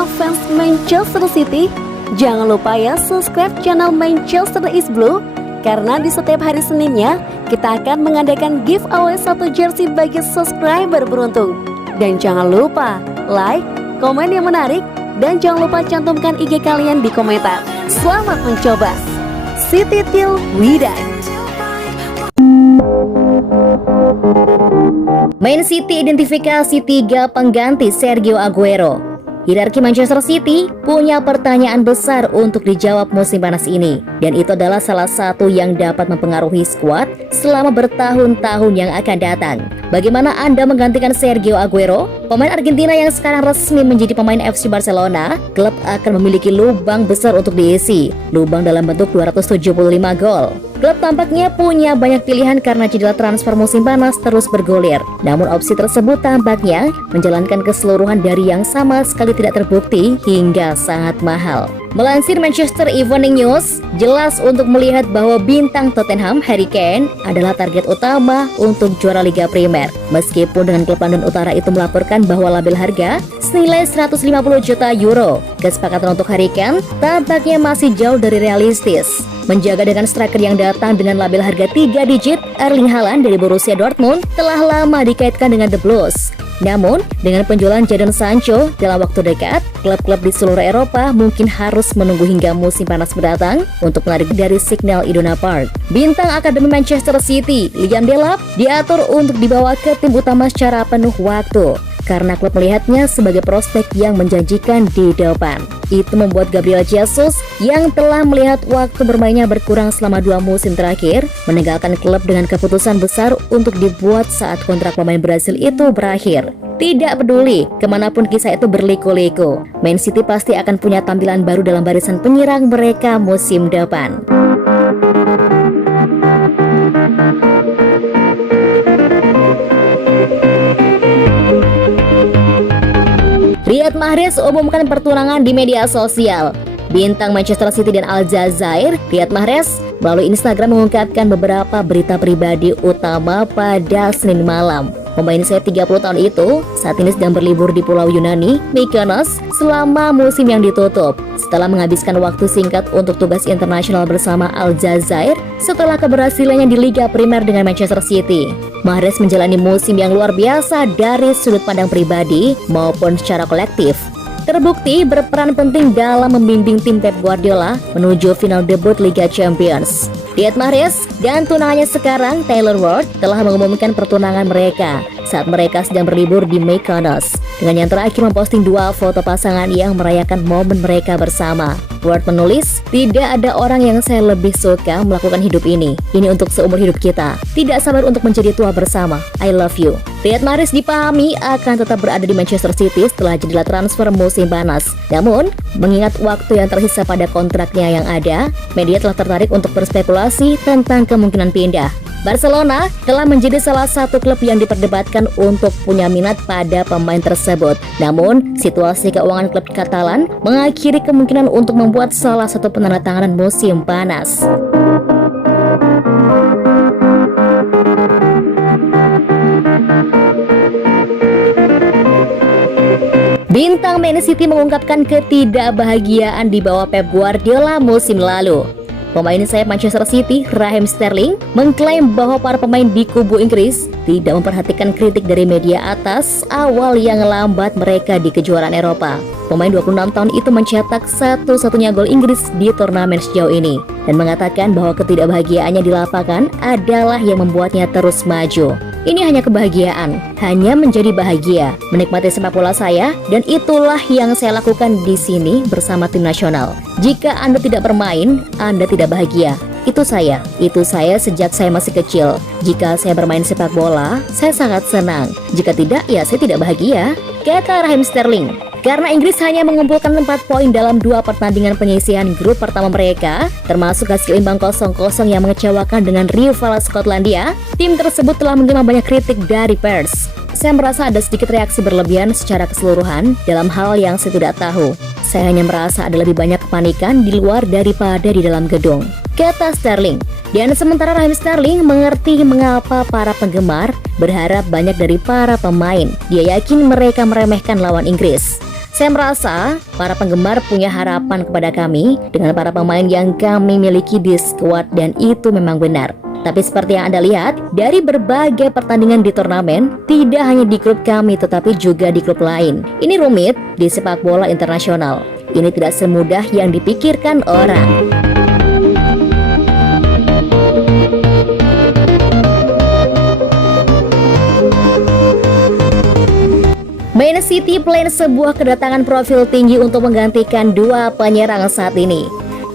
semua fans Manchester City, jangan lupa ya subscribe channel Manchester is Blue, karena di setiap hari Seninnya kita akan mengadakan giveaway 1 jersey bagi subscriber beruntung. Dan jangan lupa like, komen yang menarik, dan jangan lupa cantumkan IG kalian di komentar. Selamat mencoba. City till we die. Man City identifikasi 3 pengganti Sergio Aguero. Hierarki Manchester City punya pertanyaan besar untuk dijawab musim panas ini, dan itu adalah salah satu yang dapat mempengaruhi skuad selama bertahun-tahun yang akan datang. Bagaimana Anda menggantikan Sergio Aguero? Pemain Argentina yang sekarang resmi menjadi pemain FC Barcelona, klub akan memiliki lubang besar untuk diisi, lubang dalam bentuk 275 gol. Klub tampaknya punya banyak pilihan karena jendela transfer musim panas terus bergulir. Namun opsi tersebut tampaknya menjalankan keseluruhan dari yang sama sekali tidak terbukti hingga sangat mahal. Melansir Manchester Evening News, jelas untuk melihat bahwa bintang Tottenham Harry Kane adalah target utama untuk juara Liga Primer. Meskipun dengan klub London Utara itu melaporkan bahwa label harga senilai 150 juta euro, kesepakatan untuk Harry Kane tampaknya masih jauh dari realistis. Menjaga dengan striker yang datang dengan label harga 3 digit, Erling Haaland dari Borussia Dortmund telah lama dikaitkan dengan The Blues. Namun, dengan penjualan Jadon Sancho dalam waktu dekat, klub-klub di seluruh Eropa mungkin harus menunggu hingga musim panas mendatang untuk menarik dari Signal Iduna Park. Bintang Akademi Manchester City, Liam Delap, diatur untuk dibawa ke tim utama secara penuh waktu, karena klub melihatnya sebagai prospek yang menjanjikan di depan. Itu membuat Gabriel Jesus yang telah melihat waktu bermainnya berkurang selama 2 musim terakhir, meninggalkan klub dengan keputusan besar untuk dibuat saat kontrak pemain Brasil itu berakhir. Tidak peduli kemanapun kisah itu berliku-liku, Man City pasti akan punya tampilan baru dalam barisan penyerang mereka musim depan. Riyad Mahrez umumkan pertunangan di media sosial. Bintang Manchester City dan Aljazair, Riyad Mahrez melalui Instagram mengungkapkan beberapa berita pribadi utama pada Senin malam. Pemain sayap 30 tahun itu saat ini sedang berlibur di Pulau Yunani, Mykonos, selama musim yang ditutup. Setelah menghabiskan waktu singkat untuk tugas internasional bersama Aljazair setelah keberhasilannya di Liga Primer dengan Manchester City, Mahrez menjalani musim yang luar biasa dari sudut pandang pribadi maupun secara kolektif. Terbukti berperan penting dalam membimbing tim Pep Guardiola menuju final debut Liga Champions. Riyad Mahrez dan tunangannya sekarang, Taylor Ward, telah mengumumkan pertunangan mereka saat mereka sedang berlibur di Mykonos, dengan yang terakhir memposting 2 foto pasangan yang merayakan momen mereka bersama. Ward menulis, "Tidak ada orang yang saya lebih suka melakukan hidup ini. Ini untuk seumur hidup kita. Tidak sabar untuk menjadi tua bersama. I love you." Riyad Mahrez dipahami akan tetap berada di Manchester City setelah jendela transfer musim panas. Namun, mengingat waktu yang tersisa pada kontraknya yang ada, media telah tertarik untuk berspekulasi tentang kemungkinan pindah. Barcelona telah menjadi salah satu klub yang diperdebatkan untuk punya minat pada pemain tersebut. Namun, situasi keuangan klub Katalan mengakhiri kemungkinan untuk membuat salah satu penandatanganan musim panas. Bintang Man City mengungkapkan ketidakbahagiaan di bawah Pep Guardiola musim lalu. Pemain sayap Manchester City, Raheem Sterling, mengklaim bahwa para pemain di kubu Inggris tidak memperhatikan kritik dari media atas awal yang lambat mereka di kejuaraan Eropa. Pemain 26 tahun itu mencetak satu-satunya gol Inggris di turnamen sejauh ini dan mengatakan bahwa ketidakbahagiaannya di lapangan adalah yang membuatnya terus maju. Ini hanya kebahagiaan, hanya menjadi bahagia, menikmati sepak bola saya, dan itulah yang saya lakukan di sini bersama tim nasional. Jika Anda tidak bermain, Anda tidak bahagia. Itu saya sejak saya masih kecil. Jika saya bermain sepak bola, saya sangat senang. Jika tidak, ya saya tidak bahagia, kata Raheem Sterling. Karena Inggris hanya mengumpulkan 4 poin dalam 2 pertandingan penyisihan grup pertama mereka, termasuk hasil imbang 0-0 yang mengecewakan dengan rival Skotlandia, tim tersebut telah menerima banyak kritik dari pers. Saya merasa ada sedikit reaksi berlebihan secara keseluruhan dalam hal yang saya tidak tahu. Saya hanya merasa ada lebih banyak kepanikan di luar daripada di dalam gedung, kata Sterling. Dan sementara Raheem Sterling mengerti mengapa para penggemar berharap banyak dari para pemain. Dia yakin mereka meremehkan lawan Inggris. Saya merasa para penggemar punya harapan kepada kami dengan para pemain yang kami miliki di skuad, dan itu memang benar. Tapi seperti yang Anda lihat, dari berbagai pertandingan di turnamen, tidak hanya di klub kami tetapi juga di klub lain. Ini rumit di sepak bola internasional. Ini tidak semudah yang dipikirkan orang. Man City plan sebuah kedatangan profil tinggi untuk menggantikan dua penyerang saat ini.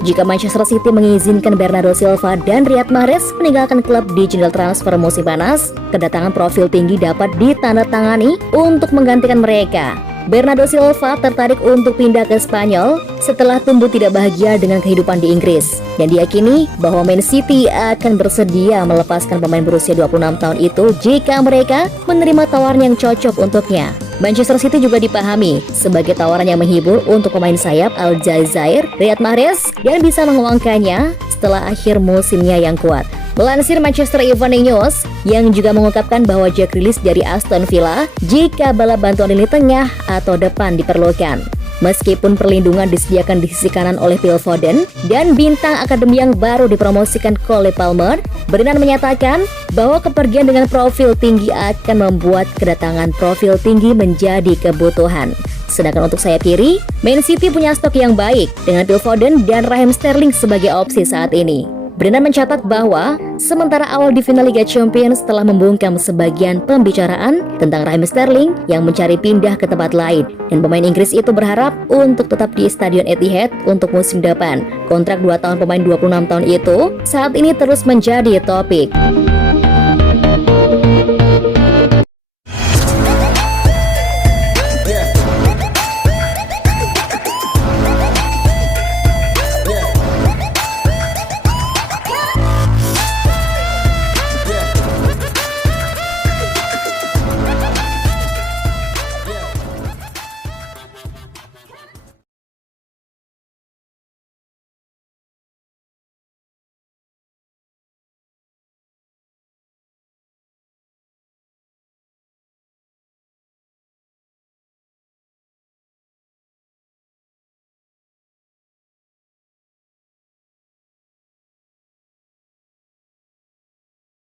Jika Manchester City mengizinkan Bernardo Silva dan Riyad Mahrez meninggalkan klub di jendela transfer musim panas, kedatangan profil tinggi dapat ditandatangani untuk menggantikan mereka. Bernardo Silva tertarik untuk pindah ke Spanyol setelah tumbuh tidak bahagia dengan kehidupan di Inggris, dan diyakini bahwa Man City akan bersedia melepaskan pemain berusia 26 tahun itu jika mereka menerima tawaran yang cocok untuknya. Manchester City juga dipahami sebagai tawaran yang menghibur untuk pemain sayap Aljazair, Riyad Mahrez, dan bisa menguangkannya setelah akhir musimnya yang kuat. Melansir Manchester Evening News yang juga mengungkapkan bahwa Jack Grealish dari Aston Villa jika bala bantuan lini tengah atau depan diperlukan. Meskipun perlindungan disediakan di sisi kanan oleh Phil Foden dan bintang akademi yang baru dipromosikan Cole Palmer, Brennan menyatakan bahwa kepergian dengan profil tinggi akan membuat kedatangan profil tinggi menjadi kebutuhan. Sedangkan untuk sayap kiri, Man City punya stok yang baik dengan Phil Foden dan Raheem Sterling sebagai opsi saat ini. Brennan mencatat bahwa sementara awal di final Liga Champions telah membungkam sebagian pembicaraan tentang Raheem Sterling yang mencari pindah ke tempat lain, dan pemain Inggris itu berharap untuk tetap di Stadion Etihad untuk musim depan. Kontrak 2 tahun pemain 26 tahun itu saat ini terus menjadi topik.